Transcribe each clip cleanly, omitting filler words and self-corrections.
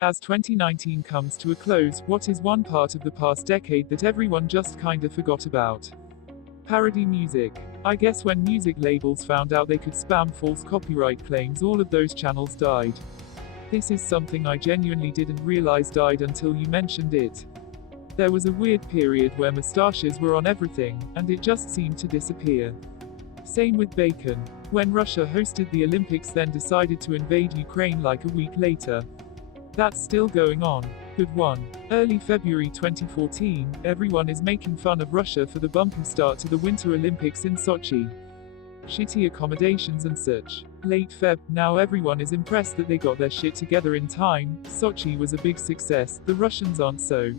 As 2019 comes to a close, what is one part of the past decade that everyone just kinda forgot about? Parody music. I guess when music labels found out they could spam false copyright claims, all of those channels died. This is something I genuinely didn't realize died until you mentioned it. There was a weird period where mustaches were on everything, and it just seemed to disappear. Same with bacon. When Russia hosted the Olympics, then decided to invade Ukraine like a week later. That's still going on. Good one. Early February 2014, everyone is making fun of Russia for the bumpy start to the Winter Olympics in Sochi. Shitty accommodations and such. Late Feb, now everyone is impressed that they got their shit together in time. Sochi was a big success, the Russians aren't so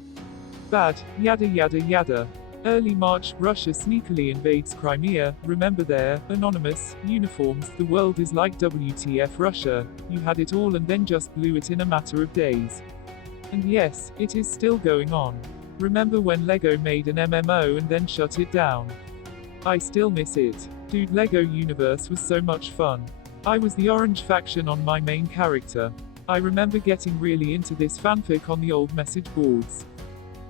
bad, yada yada yada. Early March, Russia sneakily invades Crimea. Remember their anonymous uniforms. The world is like WTF Russia. You had it all and then just blew it in a matter of days. And yes, it is still going on. Remember when Lego made an MMO and then shut it down? I still miss it. Dude, Lego Universe was so much fun. I was the orange faction on my main character. I remember getting really into this fanfic on the old message boards.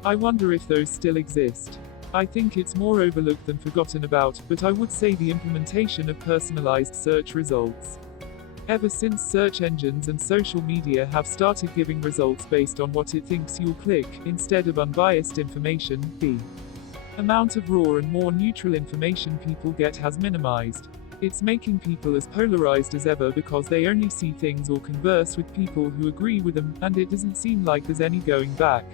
I wonder if those still exist. I think it's more overlooked than forgotten about, but I would say the implementation of personalized search results. Ever since search engines and social media have started giving results based on what it thinks you'll click, instead of unbiased information, the amount of raw and more neutral information people get has minimized. It's making people as polarized as ever because they only see things or converse with people who agree with them, and it doesn't seem like there's any going back.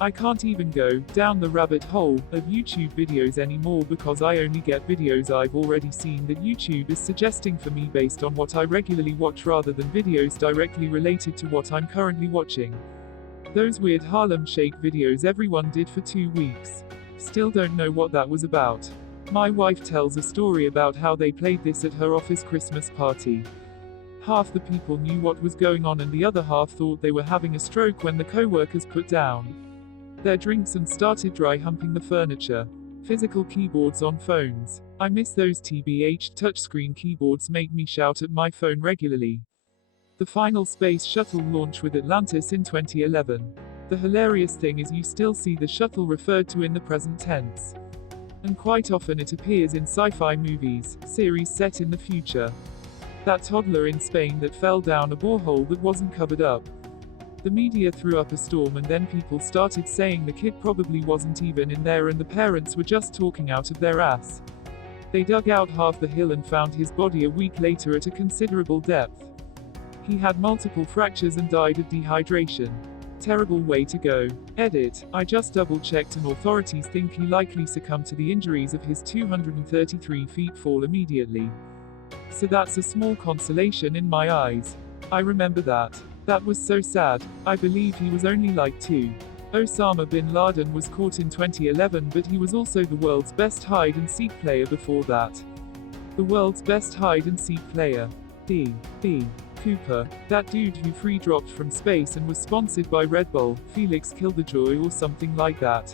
I can't even go down the rabbit hole of YouTube videos anymore because I only get videos I've already seen that YouTube is suggesting for me based on what I regularly watch rather than videos directly related to what I'm currently watching. Those weird Harlem Shake videos everyone did for 2 weeks. Still don't know what that was about. My wife tells a story about how they played this at her office Christmas party. Half the people knew what was going on and the other half thought they were having a stroke when the co-workers put down their drinks and started dry humping the furniture. Physical keyboards on phones. I miss those TBH touchscreen keyboards, make me shout at my phone regularly. The final space shuttle launch with Atlantis in 2011. The hilarious thing is you still see the shuttle referred to in the present tense. And quite often it appears in sci-fi movies, series set in the future. That toddler in Spain that fell down a borehole that wasn't covered up. The media threw up a storm and then people started saying the kid probably wasn't even in there and the parents were just talking out of their ass. They dug out half the hill and found his body a week later at a considerable depth. He had multiple fractures and died of dehydration. Terrible way to go. Edit. I just double-checked and authorities think he likely succumbed to the injuries of his 233 feet fall immediately. So that's a small consolation in my eyes. I remember that. That was so sad. I believe he was only like 2. Osama bin Laden was caught in 2011, but he was also the world's best hide-and-seek player before that. The world's best hide-and-seek player. D. Cooper. That dude who free-dropped from space and was sponsored by Red Bull, Felix Killjoy or something like that.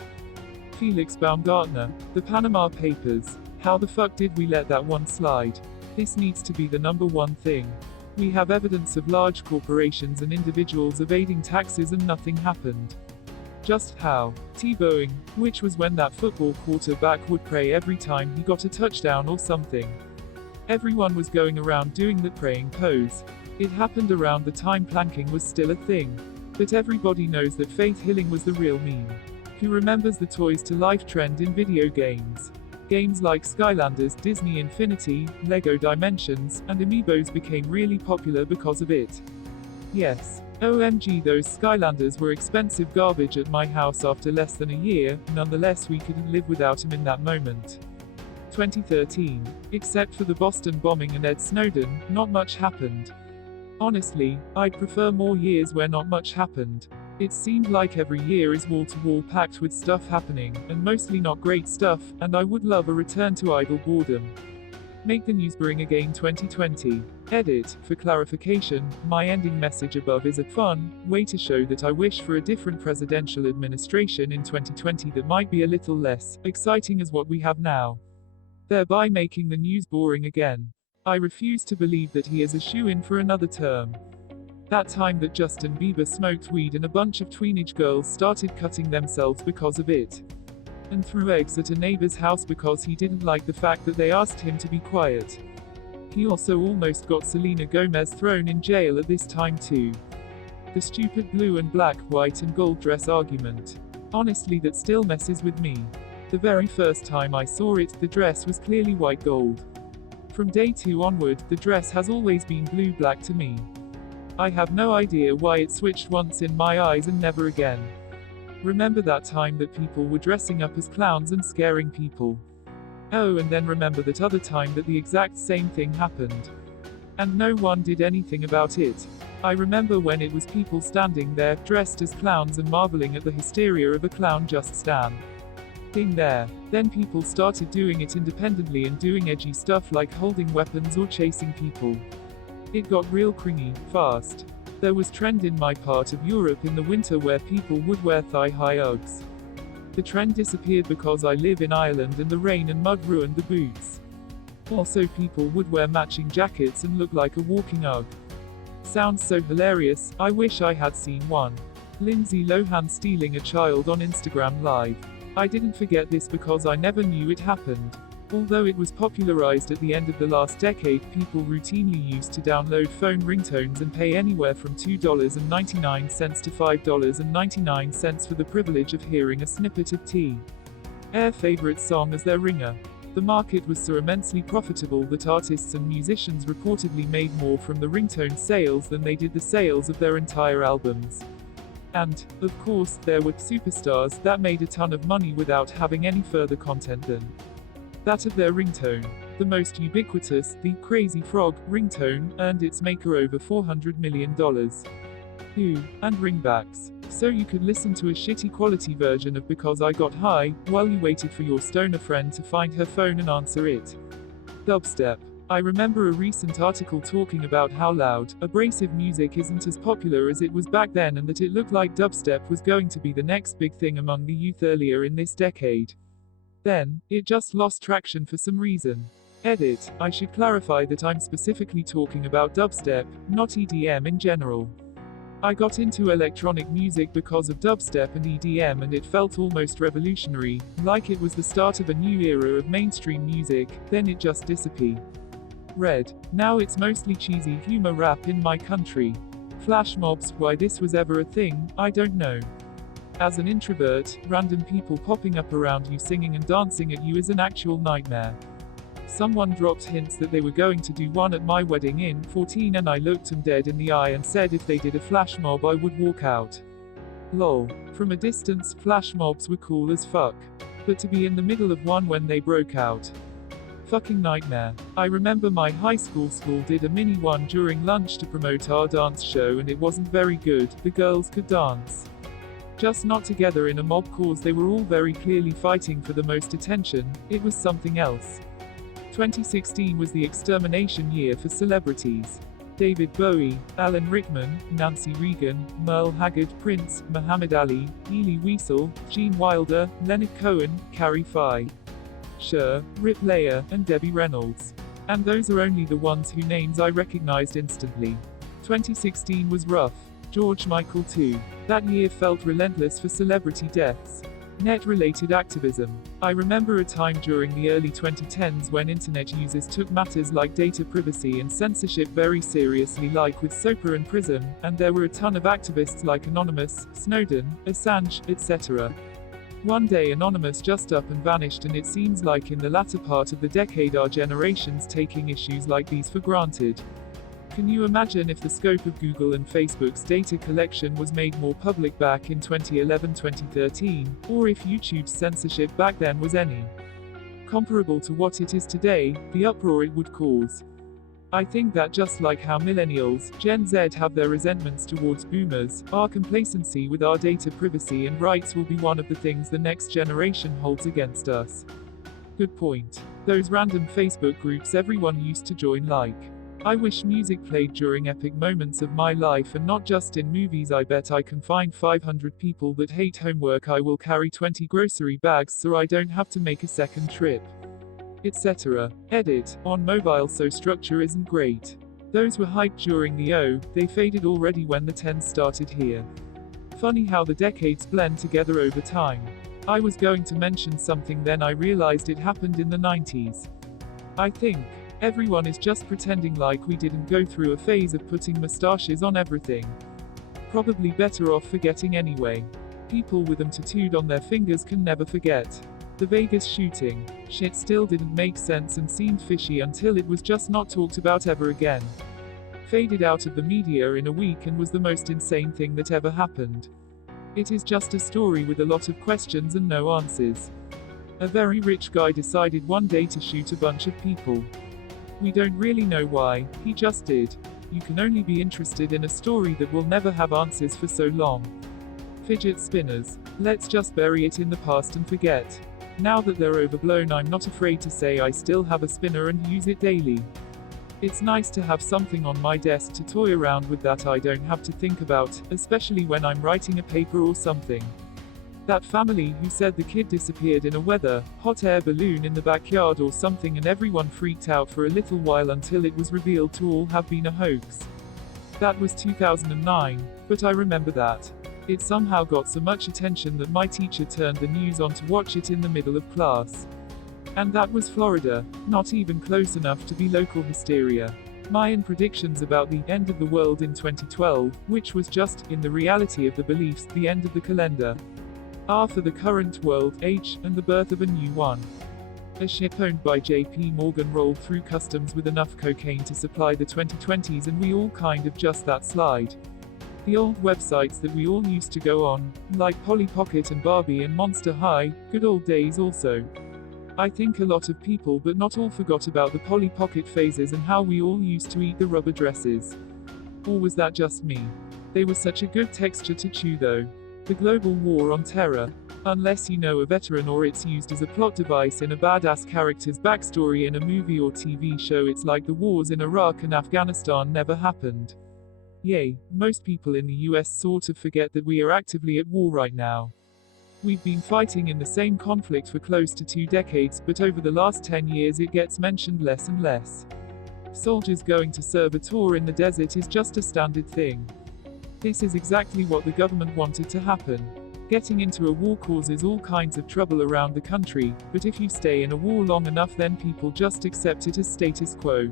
Felix Baumgartner. The Panama Papers. How the fuck did we let that one slide? This needs to be the number one thing. We have evidence of large corporations and individuals evading taxes and nothing happened. Just how? T-bowing, which was when that football quarterback would pray every time he got a touchdown or something. Everyone was going around doing the praying pose. It happened around the time planking was still a thing. But everybody knows that faith healing was the real meme. Who remembers the toys to life trend in video games? Games like Skylanders, Disney Infinity, Lego Dimensions, and Amiibos became really popular because of it. Yes. OMG, those Skylanders were expensive garbage at my house after less than a year, nonetheless we couldn't live without them in that moment. 2013. Except for the Boston bombing and Ed Snowden, not much happened. Honestly, I'd prefer more years where not much happened. It seemed like every year is wall-to-wall packed with stuff happening, and mostly not great stuff, and I would love a return to idle boredom. Make the news bring again 2020. Edit. For clarification, my ending message above is a fun way to show that I wish for a different presidential administration in 2020 that might be a little less exciting as what we have now, thereby making the news boring again. I refuse to believe that he is a shoo-in for another term. That time that Justin Bieber smoked weed and a bunch of teenage girls started cutting themselves because of it. And threw eggs at a neighbor's house because he didn't like the fact that they asked him to be quiet. He also almost got Selena Gomez thrown in jail at this time too. The stupid blue and black, white and gold dress argument. Honestly, that still messes with me. The very first time I saw it, the dress was clearly white gold. From day 2 onward, the dress has always been blue-black to me. I have no idea why it switched once in my eyes and never again. Remember that time that people were dressing up as clowns and scaring people? Oh, and then remember that other time that the exact same thing happened. And no one did anything about it. I remember when it was people standing there, dressed as clowns and marveling at the hysteria of a clown just standing there. Then people started doing it independently and doing edgy stuff like holding weapons or chasing people. It got real cringy, fast. There was trend in my part of Europe in the winter where people would wear thigh-high Uggs. The trend disappeared because I live in Ireland and the rain and mud ruined the boots. Also, people would wear matching jackets and look like a walking Ugg. Sounds so hilarious, I wish I had seen one. Lindsay Lohan stealing a child on Instagram Live. I didn't forget this because I never knew it happened. Although it was popularized at the end of the last decade, people routinely used to download phone ringtones and pay anywhere from $2.99 to $5.99 for the privilege of hearing a snippet of T.'s favorite song as their ringer. The market was so immensely profitable that artists and musicians reportedly made more from the ringtone sales than they did the sales of their entire albums. And, of course, there were superstars that made a ton of money without having any further content than that of their ringtone. The most ubiquitous, the Crazy Frog ringtone, earned its maker over $400 million. Ooh, and ringbacks. So you could listen to a shitty quality version of Because I Got High, while you waited for your stoner friend to find her phone and answer it. Dubstep. I remember a recent article talking about how loud, abrasive music isn't as popular as it was back then and that it looked like dubstep was going to be the next big thing among the youth earlier in this decade. Then, it just lost traction for some reason. Edit. I should clarify that I'm specifically talking about dubstep, not EDM in general. I got into electronic music because of dubstep and EDM and it felt almost revolutionary, like it was the start of a new era of mainstream music, then it just disappeared. Now it's mostly cheesy humor rap in my country. Flash mobs, why this was ever a thing, I don't know. As an introvert, random people popping up around you singing and dancing at you is an actual nightmare. Someone dropped hints that they were going to do one at my wedding in 14 and I looked them dead in the eye and said if they did a flash mob I would walk out. Lol. From a distance, flash mobs were cool as fuck. But to be in the middle of one when they broke out. Fucking nightmare. I remember my high school did a mini one during lunch to promote our dance show and it wasn't very good, the girls could dance. Just not together in a mob cause they were all very clearly fighting for the most attention, it was something else. 2016 was the extermination year for celebrities. David Bowie, Alan Rickman, Nancy Reagan, Merle Haggard, Prince, Muhammad Ali, Elie Wiesel, Gene Wilder, Leonard Cohen, Carrie Fisher, Rip Layer, and Debbie Reynolds. And those are only the ones whose names I recognized instantly. 2016 was rough. George Michael too. That year felt relentless for celebrity deaths. Net-related activism. I remember a time during the early 2010s when internet users took matters like data privacy and censorship very seriously, like with SOPA and PRISM, and there were a ton of activists like Anonymous, Snowden, Assange, etc. One day Anonymous just up and vanished and it seems like in the latter part of the decade our generation's taking issues like these for granted. Can you imagine if the scope of Google and Facebook's data collection was made more public back in 2011-2013, or if YouTube's censorship back then was any comparable to what it is today, the uproar it would cause? I think that just like how millennials, Gen Z have their resentments towards boomers, our complacency with our data privacy and rights will be one of the things the next generation holds against us. Good point. Those random Facebook groups everyone used to join like. I wish music played during epic moments of my life and not just in movies. I bet I can find 500 people that hate homework. I will carry 20 grocery bags so I don't have to make a second trip. Etc. Edit. On mobile so structure isn't great. Those were hyped during the O, they faded already when the 10s started here. Funny how the decades blend together over time. I was going to mention something then I realized it happened in the 90s. I think everyone is just pretending like we didn't go through a phase of putting mustaches on everything. Probably better off forgetting anyway. People with them tattooed on their fingers can never forget. The Vegas shooting. Shit still didn't make sense and seemed fishy until it was just not talked about ever again. Faded out of the media in a week and was the most insane thing that ever happened. It is just a story with a lot of questions and no answers. A very rich guy decided one day to shoot a bunch of people. We don't really know why, he just did. You can only be interested in a story that will never have answers for so long. Fidget spinners. Let's just bury it in the past and forget. Now that they're overblown, I'm not afraid to say I still have a spinner and use it daily. It's nice to have something on my desk to toy around with that I don't have to think about, especially when I'm writing a paper or something. That family who said the kid disappeared in a hot air balloon in the backyard or something, and everyone freaked out for a little while until it was revealed to all have been a hoax. That was 2009, but I remember that. It somehow got so much attention that my teacher turned the news on to watch it in the middle of class. And that was Florida, not even close enough to be local hysteria. Mayan predictions about the end of the world in 2012, which was just, in the reality of the beliefs, the end of the calendar. R for the current world, H, and the birth of a new one. A ship owned by JP Morgan rolled through customs with enough cocaine to supply the 2020s, and we all kind of just that slide. The old websites that we all used to go on, like Polly Pocket and Barbie and Monster High, good old days also. I think a lot of people, but not all, forgot about the Polly Pocket phases and how we all used to eat the rubber dresses. Or was that just me? They were such a good texture to chew though. The global war on terror. Unless you know a veteran or it's used as a plot device in a badass character's backstory in a movie or TV show, it's like the wars in Iraq and Afghanistan never happened. Yay, most people in the US sort of forget that we are actively at war right now. We've been fighting in the same conflict for close to 2 decades, but over the last 10 years it gets mentioned less and less. Soldiers going to serve a tour in the desert is just a standard thing. This is exactly what the government wanted to happen. Getting into a war causes all kinds of trouble around the country, but if you stay in a war long enough, then people just accept it as status quo.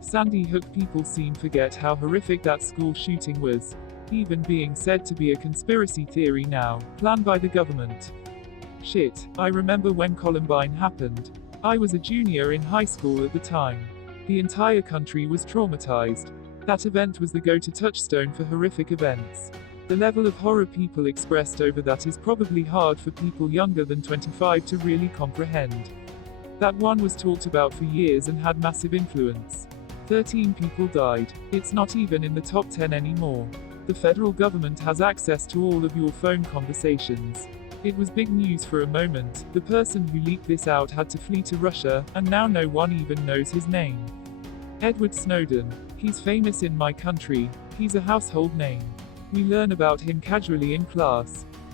Sandy Hook people seem forget how horrific that school shooting was. Even being said to be a conspiracy theory now, planned by the government. Shit, I remember when Columbine happened. I was a junior in high school at the time. The entire country was traumatized. That event was the go-to touchstone for horrific events. The level of horror people expressed over that is probably hard for people younger than 25 to really comprehend. That one was talked about for years and had massive influence. 13 people died. It's not even in the top 10 anymore. The federal government has access to all of your phone conversations. It was big news for a moment. The person who leaked this out had to flee to Russia, and now no one even knows his name. Edward Snowden. He's famous in my country. He's a household name. We learn about him casually in class.